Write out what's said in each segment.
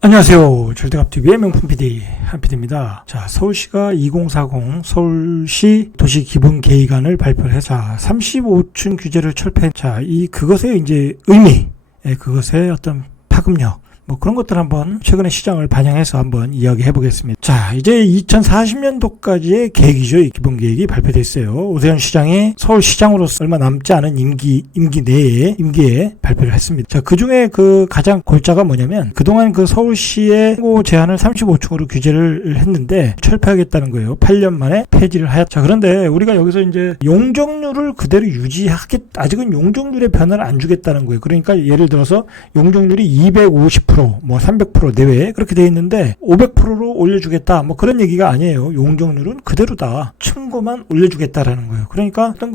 안녕하세요. 절대값TV의 명품 PD 한PD입니다. 자, 서울시가 2040 서울시 도시기본계획안을 발표를 해서 35층 규제를 철폐. 자, 그것의 이제 의미, 그것의 어떤 파급력, 뭐 그런 것들 한번 최근에 시장을 반영해서 한번 이야기해 보겠습니다. 자, 이제 2040년도까지의 계획이죠. 이 기본계획이 발표됐어요. 오세훈 시장이 서울시장으로서 얼마 남지 않은 임기에 발표를 했습니다. 자, 그 중에 그 가장 골자가 뭐냐면 그동안 그 서울시의 신고 제한을 35층으로 규제를 했는데 철폐하겠다는 거예요. 8년 만에 폐지를 하였다. 자, 그런데 우리가 여기서 이제 용적률을 그대로 아직은 용적률의 변화를 안 주겠다는 거예요. 그러니까 예를 들어서 용적률이 250%, 뭐 300% 내외 그렇게 돼 있는데 500%로 올려주겠다 뭐 그런 얘기가 아니에요. 용적률은 그대로다. 층고만 올려주겠다라는 거예요. 그러니까 어떤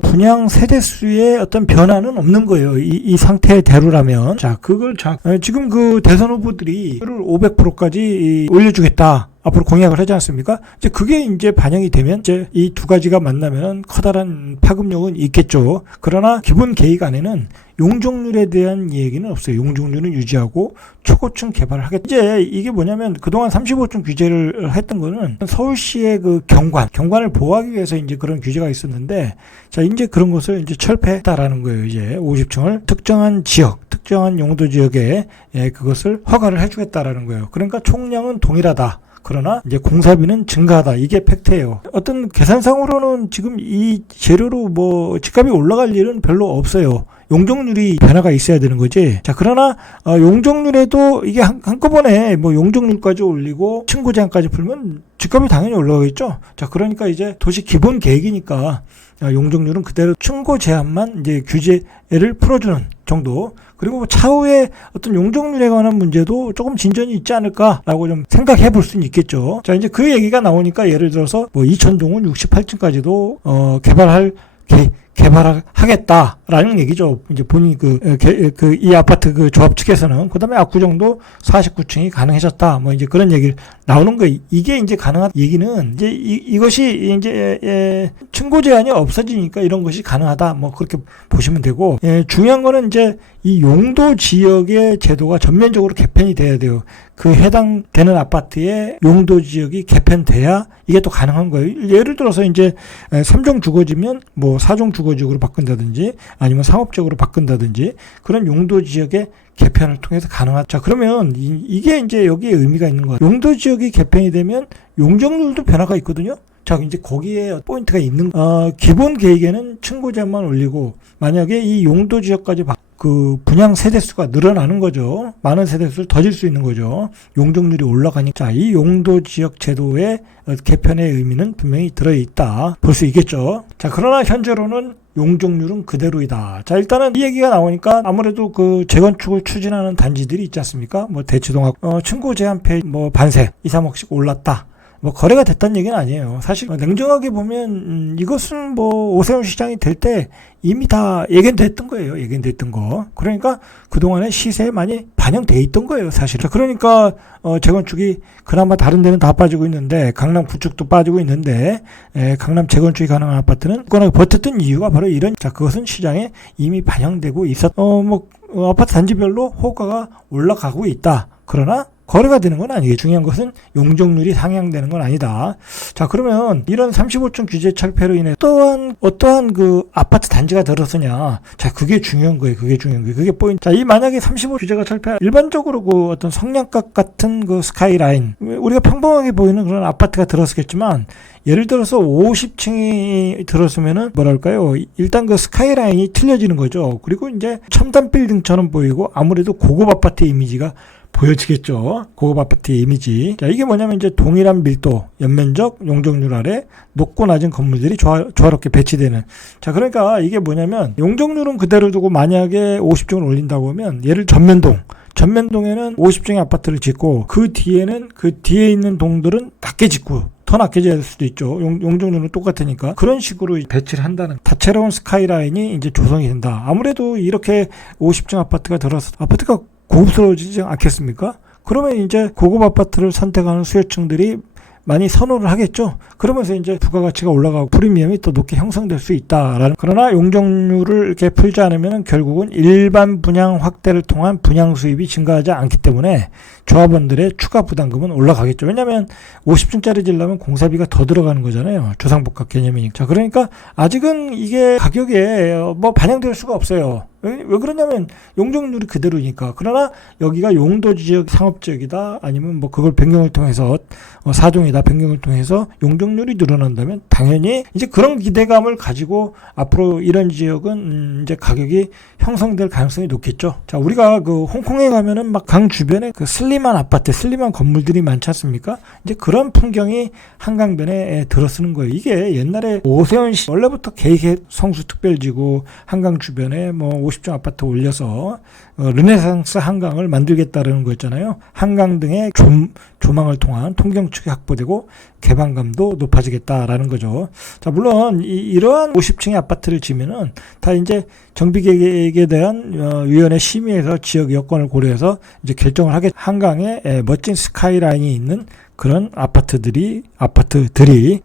분양 세대수의 어떤 변화는 없는 거예요. 이 상태대로라면. 자, 그걸 지금 그 대선 후보들이 500%까지 올려주겠다. 앞으로 공약을 하지 않습니까? 이제 그게 이제 반영이 되면 이제 이 두 가지가 만나면 커다란 파급력은 있겠죠. 그러나 기본 계획 안에는 용적률에 대한 얘기는 없어요. 용적률은 유지하고 초고층 개발을 하겠다. 이제 이게 뭐냐면 그동안 35층 규제를 했던 거는 서울시의 그 경관을 보호하기 위해서 이제 그런 규제가 있었는데 자, 이제 그런 것을 이제 철폐했다라는 거예요. 이제 50층을 특정한 지역, 특정한 용도 지역에 그것을 허가를 해주겠다라는 거예요. 그러니까 총량은 동일하다. 그러나 이제 공사비는 증가하다. 이게 팩트예요. 어떤 계산상으로는 지금 이 재료로 뭐 집값이 올라갈 일은 별로 없어요. 용적률이 변화가 있어야 되는 거지. 자, 그러나 용적률에도 이게 한꺼번에 뭐 용적률까지 올리고 층고 제한까지 풀면 집값이 당연히 올라가겠죠. 자, 그러니까 이제 도시 기본 계획이니까 용적률은 그대로 층고 제한만 이제 규제를 풀어주는 정도. 그리고 차후에 어떤 용적률에 관한 문제도 조금 진전이 있지 않을까라고 좀 생각해 볼 수는 있겠죠. 자, 이제 그 얘기가 나오니까 예를 들어서 뭐 이천동은 68층까지도 개발하겠다라는 얘기죠. 이제 본인이 이 아파트 그 조합 측에서는. 그 다음에 압구정도 49층이 가능해졌다. 뭐 이제 그런 얘기를 나오는 거예요. 이게 이제 가능한 얘기는 이제 이것이 이제 층고 제한이 없어지니까 이런 것이 가능하다. 뭐 그렇게 보시면 되고, 중요한 거는 이제 이 용도 지역의 제도가 전면적으로 개편이 돼야 돼요. 그 해당되는 아파트의 용도 지역이 개편돼야 이게 또 가능한 거예요. 예를 들어서 이제 3종 주거지면 뭐 4종 주거지역으로 바꾼다든지 아니면 상업지역으로 바꾼다든지 그런 용도 지역의 개편을 통해서 가능하다. 자, 그러면 이게 이제 여기에 의미가 있는 거예요. 용도 지역이 개편이 되면 용적률도 변화가 있거든요. 자, 이제 거기에 포인트가 있는 기본 계획에는 층고 제한만 올리고 만약에 이 용도 지역까지 그 분양 세대수가 늘어나는 거죠. 많은 세대수를 더 질 수 있는 거죠. 용적률이 올라가니까. 자, 이 용도 지역 제도의 개편의 의미는 분명히 들어있다. 볼 수 있겠죠. 자, 그러나 현재로는 용적률은 그대로이다. 자, 일단은 이 얘기가 나오니까 아무래도 그 재건축을 추진하는 단지들이 있지 않습니까? 뭐 대치동 층고 제한 반세 2, 3억씩 올랐다. 뭐 거래가 됐다는 얘기는 아니에요. 사실 냉정하게 보면 이것은 뭐 오세훈 시장이 될 때 이미 다 예견됐던 거예요. 예견됐던 거. 그러니까 그동안의 시세에 많이 반영돼 있던 거예요. 사실. 그러니까 재건축이 그나마 다른 데는 다 빠지고 있는데 강남 구축도 빠지고 있는데 강남 재건축이 가능한 아파트는 굳건하게 버텼던 이유가 바로 이런. 자, 그것은 시장에 이미 반영되고 아파트 단지별로 호가가 올라가고 있다. 그러나 거래가 되는 건 아니겠죠. 중요한 것은 용적률이 상향되는 건 아니다. 자, 그러면 이런 35층 규제 철폐로 인해 어떠한 그 아파트 단지가 들어서냐. 자, 그게 중요한 거예요. 그게 포인트. 자, 만약에 35 규제가 일반적으로 그 어떤 성냥갑 같은 그 스카이라인, 우리가 평범하게 보이는 그런 아파트가 들었겠지만, 예를 들어서 50층이 들었으면은 일단 그 스카이라인이 틀려지는 거죠. 그리고 이제 첨단 빌딩처럼 보이고 아무래도 고급 아파트 이미지가 보여지겠죠. 고급 아파트의 이미지. 자, 이게 뭐냐면 이제 동일한 밀도, 연면적, 용적률 아래 높고 낮은 건물들이 조화롭게 배치되는. 자, 그러니까 이게 뭐냐면 용적률은 그대로 두고 만약에 50층을 올린다고 하면 예를 전면동에는 50층의 아파트를 짓고 그 뒤에 있는 동들은 낮게 짓고 더 낮게 지을 수도 있죠. 용적률은 똑같으니까. 그런 식으로 배치를 한다는 다채로운 스카이라인이 이제 조성이 된다. 아무래도 이렇게 50층 아파트가 들어서 아파트가 고급스러워지지 않겠습니까? 그러면 이제 고급 아파트를 선택하는 수요층들이 많이 선호를 하겠죠. 그러면서 이제 부가가치가 올라가고 프리미엄이 또 높게 형성될 수 있다라는. 그러나 용적률을 이렇게 풀지 않으면 결국은 일반 분양 확대를 통한 분양 수입이 증가하지 않기 때문에 조합원들의 추가 부담금은 올라가겠죠. 왜냐하면 50층짜리 지려면 공사비가 더 들어가는 거잖아요. 주상복합 개념이니까. 자, 그러니까 아직은 이게 가격에 뭐 반영될 수가 없어요. 왜 그러냐면 용적률이 그대로니까. 그러나 여기가 용도 지역 상업 지역이다, 아니면 뭐 그걸 변경을 통해서 사종이다 변경을 통해서 용적률이 늘어난다면 당연히 이제 그런 기대감을 가지고 앞으로 이런 지역은 이제 가격이 형성될 가능성이 높겠죠. 자, 우리가 그 홍콩에 가면은 막 강 주변에 그 슬림한 아파트, 슬림한 건물들이 많지 않습니까? 이제 그런 풍경이 한강변에 들어서는 거예요. 이게 옛날에 오세훈 씨 원래부터 계획 성수 특별지구 한강 주변에 뭐 50층 아파트 올려서 르네상스 한강을 만들겠다라는 거였잖아요. 한강 등의 조망을 통한 통경축이 확보되고 개방감도 높아지겠다라는 거죠. 자, 물론 이러한 50층의 아파트를 지면은 다 이제 정비계획에 대한 위원회 심의에서 지역 여건을 고려해서 이제 결정을 하겠. 한강에 멋진 스카이라인이 있는 그런 아파트들이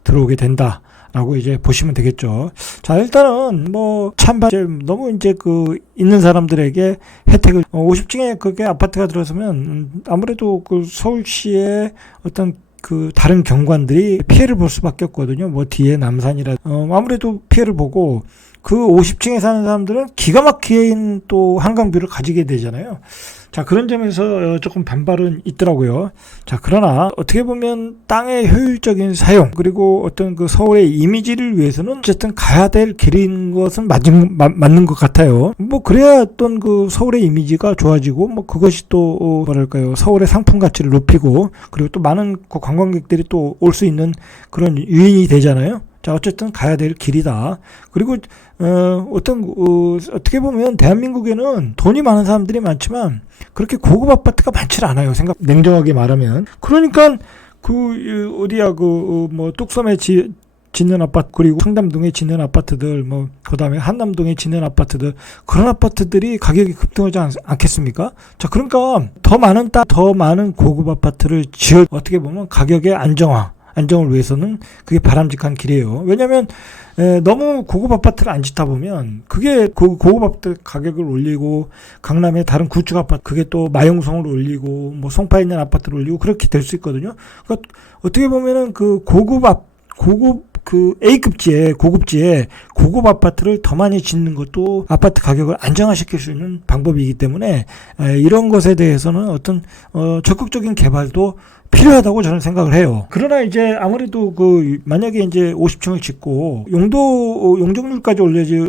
들어오게 된다. 라고 이제 보시면 되겠죠. 자, 일단은 뭐 찬반 너무 이제 그 있는 사람들에게 혜택을 50층에 그게 아파트가 들어서면 아무래도 그 서울시의 어떤 그 다른 경관들이 피해를 볼 수밖에 없거든요. 뭐 뒤에 남산이라 아무래도 피해를 보고 그 50층에 사는 사람들은 기가 막힌 또 한강뷰를 가지게 되잖아요. 자, 그런 점에서 조금 반발은 있더라고요. 자, 그러나 어떻게 보면 땅의 효율적인 사용, 그리고 어떤 그 서울의 이미지를 위해서는 어쨌든 가야 될 길인 것은 맞는 것 같아요. 뭐 그래야 어떤 그 서울의 이미지가 좋아지고 뭐 그것이 또 뭐랄까요, 서울의 상품 가치를 높이고 그리고 또 많은 관광객들이 또 올 수 있는 그런 유인이 되잖아요. 자, 어쨌든 가야 될 길이다. 그리고 어떻게 보면 대한민국에는 돈이 많은 사람들이 많지만 그렇게 고급 아파트가 많지 않아요. 냉정하게 말하면. 그러니까 뭐 뚝섬에 짓는 아파트, 그리고 청담동에 짓는 아파트들, 뭐 그다음에 한남동에 짓는 아파트들, 그런 아파트들이 가격이 급등하지 않겠습니까? 자, 그러니까 더 많은 고급 아파트를 어떻게 보면 가격의 안정을 위해서는 그게 바람직한 길이에요. 왜냐하면 너무 고급 아파트를 안 짓다 보면 그게 고급 아파트 가격을 올리고 강남의 다른 구축 아파트 그게 또 마용성을 올리고 뭐 송파에 있는 아파트를 올리고 그렇게 될 수 있거든요. 그러니까 어떻게 보면은 그 A급지에 고급 아파트를 더 많이 짓는 것도 아파트 가격을 안정화시킬 수 있는 방법이기 때문에 이런 것에 대해서는 어떤 적극적인 개발도 필요하다고 저는 생각을 해요. 그러나 이제 아무래도 만약에 이제 50층을 짓고 용적률까지 올려야지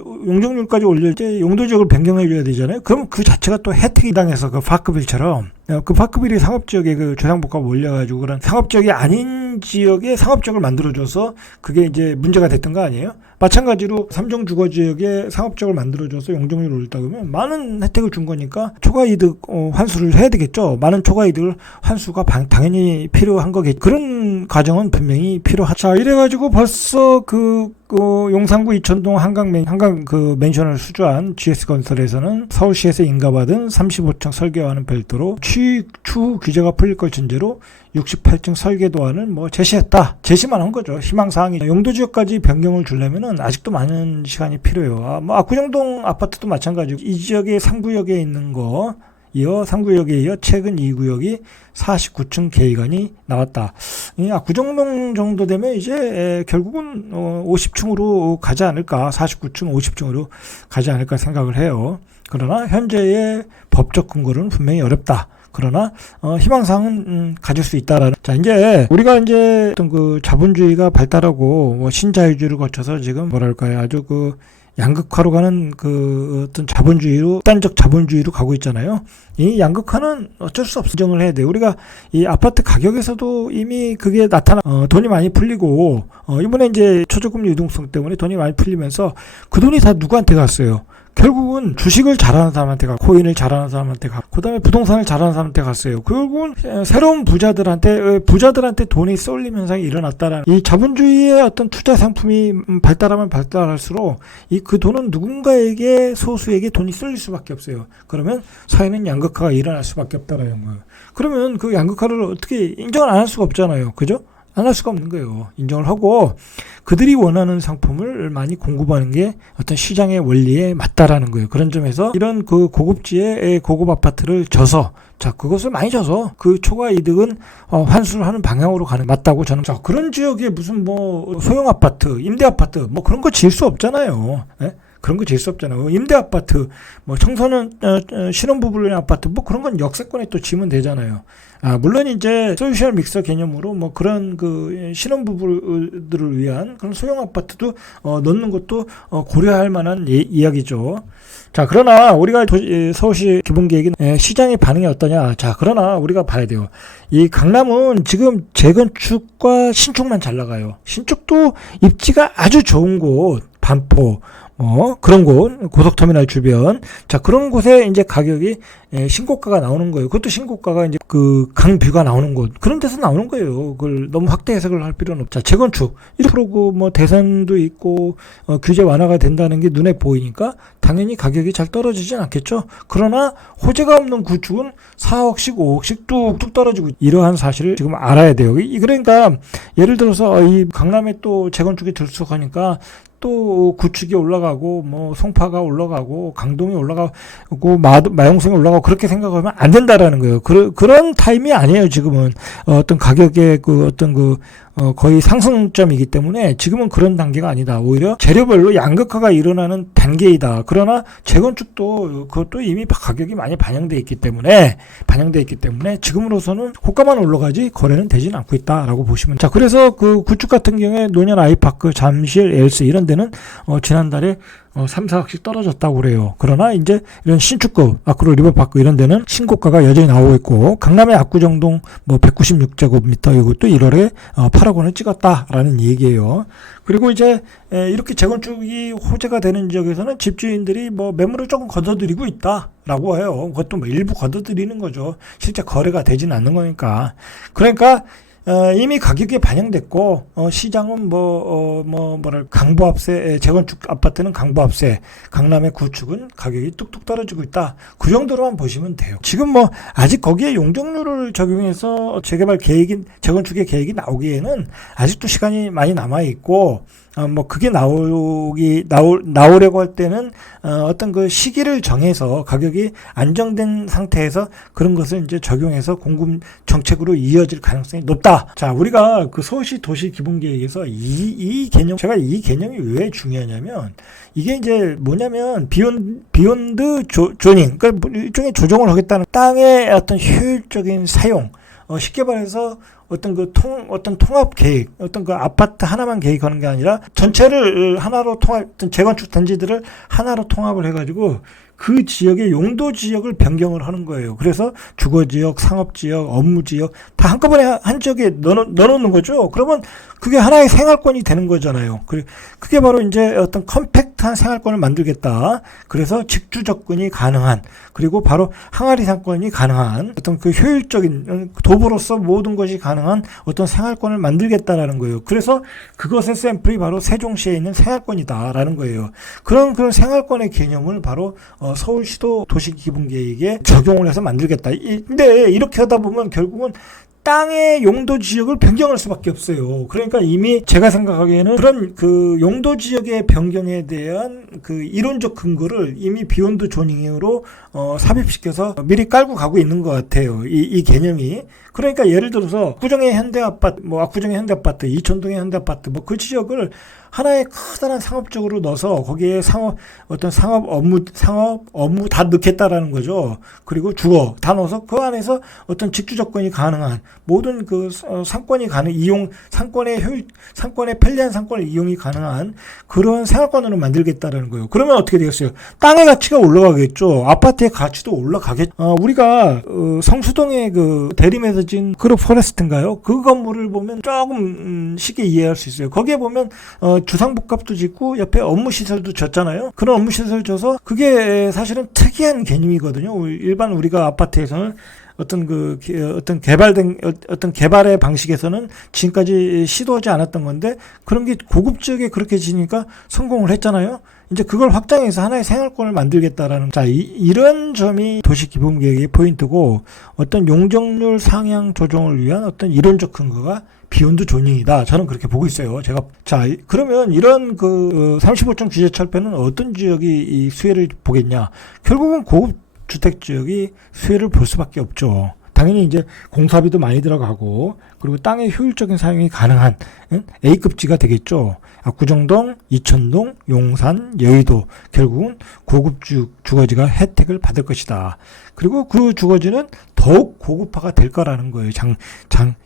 용도 지역을 변경해 줘야 되잖아요. 그럼 그 자체가 또 혜택이 당해서 그 파크빌처럼 그 파크빌이 상업지역에 그 주상복합 올려가지고 그런 상업지역이 아닌 지역에 상업지역을 만들어줘서 그게 이제 문제가 됐던 거 아니에요? 마찬가지로 삼종 주거지역에 상업지역을 만들어줘서 용적률을 올렸다 그러면 많은 혜택을 준 거니까 초과이득 환수를 해야 되겠죠. 많은 초과이득을 환수가 당연히 필요한 거겠죠. 그런 과정은 분명히 필요하죠. 자, 이래가지고 벌써 용산구 이천동 한강 그 맨션을 수주한 GS건설에서는 서울시에서 인가받은 35층 설계와는 별도로 추후 규제가 풀릴 걸 전제로 68층 설계 도안을 뭐 제시만 한 거죠. 희망사항이. 용도지역까지 변경을 주려면은 아직도 많은 시간이 필요해요. 뭐 압구정동 아파트도 마찬가지고 이 지역의 상구역에 있는 거 상구역에 이어 최근 이 구역이 49층 계획안이 나왔다. 이 압구정동 정도 되면 이제 결국은 50층으로 가지 않을까, 49층 50층으로 가지 않을까 생각을 해요. 그러나 현재의 법적 근거는 분명히 어렵다. 그러나 희망사항은 가질 수 있다라는. 자, 이제 우리가 이제 어떤 그 자본주의가 발달하고 뭐 신자유주의를 거쳐서 지금 뭐랄까요, 아주 양극화로 가는 어떤 극단적 자본주의로 가고 있잖아요. 이 양극화는 어쩔 수 없이 인정을 해야 돼요. 우리가 이 아파트 가격에서도 이미 그게 돈이 많이 풀리고, 이번에 이제 초저금리 유동성 때문에 돈이 많이 풀리면서 그 돈이 다 누구한테 갔어요? 결국은 주식을 잘하는 사람한테 가고, 코인을 잘하는 사람한테 가고, 그 다음에 부동산을 잘하는 사람한테 갔어요. 결국은 새로운 부자들한테 돈이 쏠림 현상이 일어났다라는, 이 자본주의의 어떤 투자 상품이 발달하면 발달할수록 그 돈은 누군가에게, 소수에게 돈이 쏠릴 수밖에 없어요. 그러면 사회는 양극화가 일어날 수밖에 없다라는 거예요. 그러면 그 양극화를 어떻게 인정을 안 할 수가 없잖아요. 그죠? 안 할 수가 없는 거예요. 인정을 하고 그들이 원하는 상품을 많이 공급하는 게 어떤 시장의 원리에 맞다라는 거예요. 그런 점에서 이런 그 고급지의 고급 아파트를 져서 자 그것을 많이 져서 그 초과 이득은 환수를 하는 방향으로 가는 맞다고 저는. 자 그런 지역에 무슨 뭐 소형 아파트, 임대 아파트 뭐 그런 거 지을 수 없잖아요. 네? 그런 거 지을 수 없잖아요. 임대 아파트, 뭐 청소년 신혼부부의 아파트, 뭐 그런 건 역세권에 또 지면 되잖아요. 물론 이제 소셜 믹서 개념으로 뭐 그런 그 신혼부부들을 위한 그런 소형 아파트도 넣는 것도 고려할 만한 이야기죠. 자, 그러나 우리가 서울시 기본계획인 시장의 반응이 어떠냐. 자, 그러나 우리가 봐야 돼요. 이 강남은 지금 재건축과 신축만 잘 나가요. 신축도 입지가 아주 좋은 곳, 반포, 그런 곳, 고속터미널 주변. 자, 그런 곳에 이제 가격이 신고가가 나오는 거예요. 그것도 신고가가 이제 그 강뷰가 나오는 곳. 그런 데서 나오는 거예요. 그걸 너무 확대 해석을 할 필요는 없죠. 재건축. 이렇게 그러고 뭐 대선도 있고, 규제 완화가 된다는 게 눈에 보이니까 당연히 가격이 잘 떨어지진 않겠죠. 그러나 호재가 없는 구축은 4억씩, 5억씩 뚝뚝 떨어지고 이러한 사실을 지금 알아야 돼요. 그러니까 예를 들어서 이 강남에 또 재건축이 들쑥하니까 또 구축이 올라가고 뭐 송파가 올라가고 강동이 올라가고 마용성이 올라가고 그렇게 생각하면 안 된다라는 거예요. 그런 타임이 아니에요. 지금은 어떤 가격의 그 어떤 그 거의 상승점이기 때문에 지금은 그런 단계가 아니다. 오히려 재료별로 양극화가 일어나는 단계이다. 그러나 재건축도 그것도 이미 가격이 많이 반영돼 있기 때문에 지금으로서는 호가만 올라가지 거래는 되지는 않고 있다라고 보시면. 자, 그래서 그 구축 같은 경우에 노년 아이파크, 잠실, 엘스 이런 데는 지난달에 3, 4억씩 떨어졌다고 그래요. 그러나 이제 이런 신축급, 아크로 리버파크 이런 데는 신고가가 여전히 나오고 있고, 강남의 압구정동 뭐 196제곱미터 이것도 1월에 8억 원을 찍었다라는 얘기예요. 그리고 이제 이렇게 재건축이 호재가 되는 지역에서는 집주인들이 뭐 매물을 조금 걷어들이고 있다라고 해요. 그것도 뭐 일부 걷어들이는 거죠. 실제 거래가 되지는 않는 거니까. 그러니까 이미 가격에 반영됐고, 시장은 강보합세, 재건축 아파트는 강보합세, 강남의 구축은 가격이 뚝뚝 떨어지고 있다. 그 정도로만 보시면 돼요. 지금 뭐, 아직 거기에 용적률을 적용해서 재건축의 계획이 나오기에는 아직도 시간이 많이 남아있고, 그게 나오려고 할 때는, 어떤 그 시기를 정해서 가격이 안정된 상태에서 그런 것을 이제 적용해서 공급 정책으로 이어질 가능성이 높다. 자, 우리가 그 서울시 도시 기본계획에서 이 개념, 제가 이 개념이 왜 중요하냐면, 이게 이제 뭐냐면, 비욘드 조닝, 그러니까 일종의 조정을 하겠다는 땅의 어떤 효율적인 사용, 쉽게 말해서 어떤 통합 계획, 어떤 그 아파트 하나만 계획하는 게 아니라 전체를 하나로 재건축 단지들을 하나로 통합을 해가지고 그 지역의 용도 지역을 변경을 하는 거예요. 그래서 주거 지역, 상업 지역, 업무 지역 다 한꺼번에 한 지역에 넣어놓는 거죠. 그러면 그게 하나의 생활권이 되는 거잖아요. 그게 바로 이제 어떤 컴팩트한 생활권을 만들겠다. 그래서 직주 접근이 가능한, 그리고 바로 항아리 상권이 가능한 어떤 그 효율적인 도보로서 모든 것이 가능한 어떤 생활권을 만들겠다라는 거예요. 그래서 그것의 샘플이 바로 세종시에 있는 생활권이다라는 거예요. 그런 생활권의 개념을 바로 서울시도 도시기본계획에 적용을 해서 만들겠다. 근데 이렇게 하다 보면 결국은 땅의 용도 지역을 변경할 수밖에 없어요. 그러니까 이미 제가 생각하기에는 그런 그 용도 지역의 변경에 대한 그 이론적 근거를 이미 비욘드 조닝으로 삽입시켜서 미리 깔고 가고 있는 것 같아요. 이 개념이. 그러니까 예를 들어서 압구정의 현대아파트, 이촌동의 현대아파트, 그 지역을 하나의 커다란 상업적으로 넣어서 거기에 상업 업무 다 넣겠다라는 거죠. 그리고 주거 다 넣어서 그 안에서 어떤 직주 접근이 가능한 모든 그 상권의 편리한 상권의 이용이 가능한 그런 생활권으로 만들겠다라는 거예요. 그러면 어떻게 되겠어요? 땅의 가치가 올라가겠죠. 아파트의 가치도 올라가겠죠. 우리가 성수동의 그 대리매서진 그룹 포레스트인가요? 그 건물을 보면 조금 쉽게 이해할 수 있어요. 거기에 보면 주상복합도 짓고 옆에 업무시설도 졌잖아요. 그런 업무시설 져서 그게 사실은 특이한 개념이거든요. 일반 우리가 아파트에서는 어떤 개발의 방식에서는 지금까지 시도하지 않았던 건데 그런 게 고급 지역에 그렇게 지니까 성공을 했잖아요. 이제 그걸 확장해서 하나의 생활권을 만들겠다라는, 자, 이런 점이 도시기본계획의 포인트고, 어떤 용적률 상향 조정을 위한 어떤 이론적 근거가 비욘드 조닝이다. 저는 그렇게 보고 있어요. 자, 그러면 이런 35종 규제 철폐는 어떤 지역이 이 수혜를 보겠냐? 결국은 고급 주택 지역이 수혜를 볼 수밖에 없죠. 당연히 이제 공사비도 많이 들어가고, 그리고 땅의 효율적인 사용이 가능한 A급지가 되겠죠. 압구정동, 이천동, 용산, 여의도, 결국은 고급 주거지가 혜택을 받을 것이다. 그리고 그 주거지는 더욱 고급화가 될 거라는 거예요.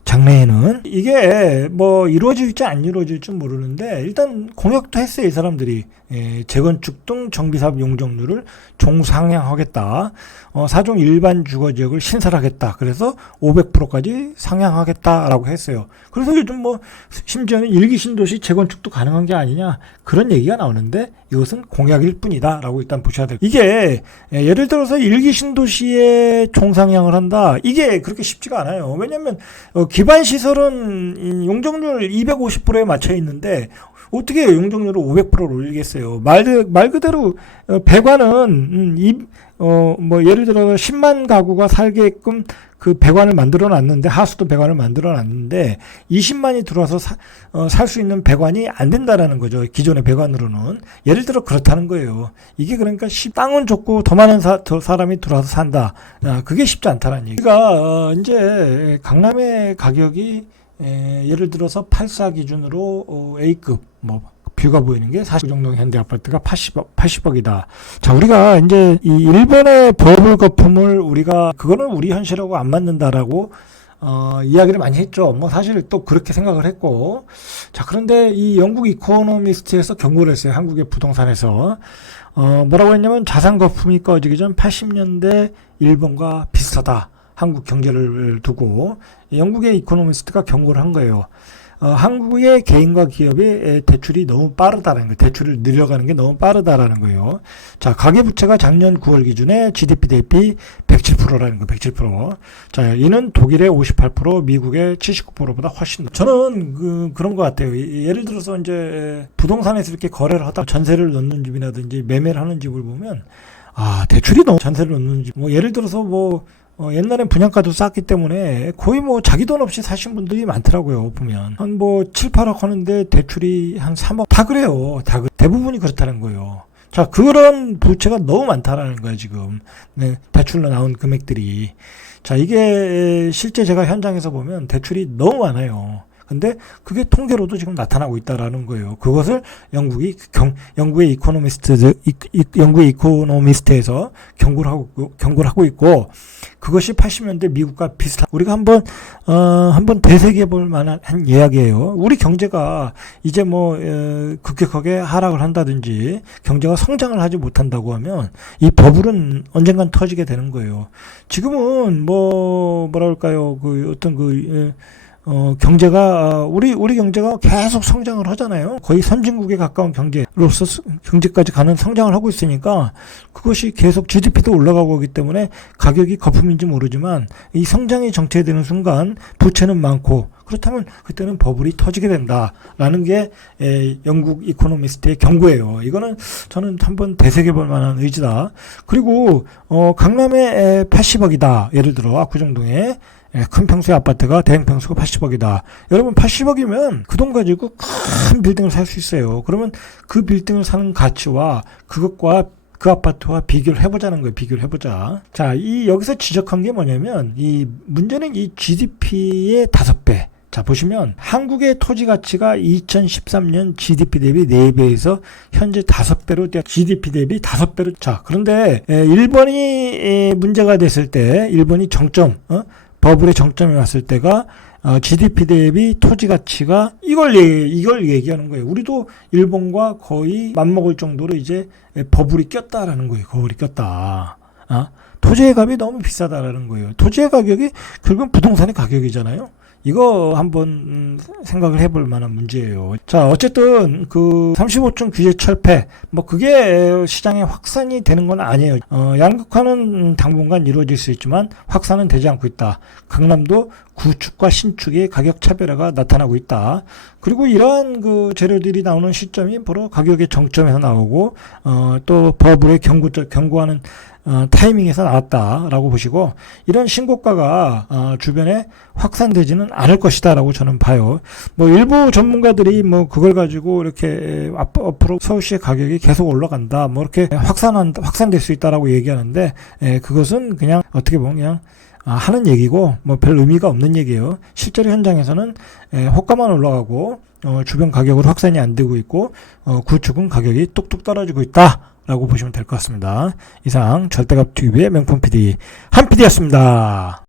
장래에는. 이게 뭐 이루어질지 안 이루어질지 모르는데, 일단 공약도 했어요, 이 사람들이. 재건축 등 정비사업 용적률을 종상향하겠다. 4종 일반 주거지역을 신설하겠다. 그래서 500%까지 상향하겠다라고 했어요. 그래서 요즘 뭐 심지어는 일기 신도시 재건축도 가능한 게 아니냐, 그런 얘기가 나오는데, 이것은 공약일 뿐이다 라고 일단 보셔야 돼요. 이게 예를 들어서 일기 신도시에 종상향을 한다, 이게 그렇게 쉽지가 않아요. 왜냐면 기반 시설은 용적률 250%에 맞춰 있는데 어떻게 용적률을 500%로 올리겠어요. 말 그대로 배관은 뭐 예를 들어서 10만 가구가 살게끔 그 배관을 만들어 놨는데, 하수도 배관을 만들어 놨는데 20만이 들어와서 살 수 있는 배관이 안 된다라는 거죠. 기존의 배관으로는. 예를 들어 그렇다는 거예요. 이게 그러니까 땅은 좋고 더 많은 사람이 들어와서 산다. 그게 쉽지 않다는 얘기. 그러니까 이제 강남의 가격이 예를 들어서 84 기준으로 A급 뭐 뷰가 보이는 게 40정도 현대 아파트가 80억이다. 자, 우리가 이제 이 일본의 버블 거품을 그거는 우리 현실하고 안 맞는다라고 이야기를 많이 했죠. 뭐 사실 또 그렇게 생각을 했고. 자, 그런데 이 영국 이코노미스트에서 경고를 했어요. 한국의 부동산에서. 뭐라고 했냐면, 자산 거품이 꺼지기 전 80년대 일본과 비슷하다. 한국 경제를 두고 영국의 이코노미스트가 경고를 한 거예요. 한국의 개인과 기업의 대출이 너무 빠르다라는 거예요. 대출을 늘려가는 게 너무 빠르다라는 거예요. 자, 가계부채가 작년 9월 기준에 GDP 대비 107%라는 거예요. 107%. 자, 이는 독일의 58%, 미국의 79%보다 훨씬 더. 저는 그런 것 같아요. 예를 들어서 이제 부동산에서 이렇게 거래를 하다 전세를 넣는 집이라든지 매매를 하는 집을 보면, 대출이 너무, 전세를 넣는 집. 뭐 예를 들어서 옛날엔 분양가도 쌌기 때문에 거의 뭐 자기 돈 없이 사신 분들이 많더라고요. 보면 한 뭐 7, 8억 하는데 대출이 한 3억, 다 그래요. 대부분이 그렇다는 거예요. 자, 그런 부채가 너무 많다라는 거예요, 지금. 네, 대출로 나온 금액들이. 자, 이게 실제 제가 현장에서 보면 대출이 너무 많아요. 근데 그게 통계로도 지금 나타나고 있다라는 거예요. 그것을 영국의 이코노미스트에서 경고를 하고 있고, 그것이 80년대 미국과 비슷한, 우리가 한번 되새겨 볼 만한 이야기예요. 우리 경제가 이제 급격하게 하락을 한다든지 경제가 성장을 하지 못한다고 하면 이 버블은 언젠간 터지게 되는 거예요. 지금은 경제가, 우리 경제가 계속 성장을 하잖아요. 거의 선진국에 가까운 경제까지 가는 성장을 하고 있으니까, 그것이 계속 GDP도 올라가고 하기 때문에 가격이 거품인지 모르지만, 이 성장이 정체되는 순간 부채는 많고, 그렇다면 그때는 버블이 터지게 된다라는 게 영국 이코노미스트의 경고예요. 이거는 저는 한번 되새겨볼 만한 의지다. 그리고 강남에 80억이다. 예를 들어 압구정동에 큰 평수의 아파트가 대형 평수가 80억이다. 여러분 80억이면 그 돈 가지고 큰 빌딩을 살 수 있어요. 그러면 그 빌딩을 사는 가치와 그것과 그 아파트와 비교를 해보자는 거예요. 비교를 해보자. 자, 여기서 지적한 게 뭐냐면, 이 문제는 이 GDP의 5배. 자, 보시면 한국의 토지 가치가 2013년 GDP 대비 4배에서 현재 5배로 GDP 대비 5배로. 자, 그런데 일본이 문제가 됐을 때, 일본이 버블의 정점에 왔을 때가 GDP 대비 토지 가치가 이걸 얘기하는 거예요. 우리도 일본과 거의 맞먹을 정도로 이제 버블이 꼈다라는 거예요. 버블이 꼈다. 토지의 값이 너무 비싸다라는 거예요. 토지의 가격이 결국은 부동산의 가격이잖아요. 이거 한번 생각을 해볼 만한 문제예요. 자, 어쨌든 35종 규제 철폐, 그게 시장에 확산이 되는 건 아니에요. 양극화는 당분간 이루어질 수 있지만 확산은 되지 않고 있다. 강남도 구축과 신축의 가격 차별화가 나타나고 있다. 그리고 이러한 그 재료들이 나오는 시점이 바로 가격의 정점에서 나오고 또 버블의 경고하는 타이밍에서 나왔다라고 보시고, 이런 신고가가 주변에 확산되지는 않을 것이다라고 저는 봐요. 뭐 일부 전문가들이 뭐 그걸 가지고 이렇게 앞으로 서울시의 가격이 계속 올라간다, 뭐 이렇게 확산될 수 있다라고 얘기하는데, 그것은 그냥 어떻게 보면 그냥 하는 얘기고 뭐 별 의미가 없는 얘기예요. 실제로 현장에서는 호가만 올라가고 주변 가격으로 확산이 안 되고 있고 구축은 가격이 뚝뚝 떨어지고 있다 라고 보시면 될 것 같습니다. 이상 절대값TV의 명품 PD 한 PD였습니다.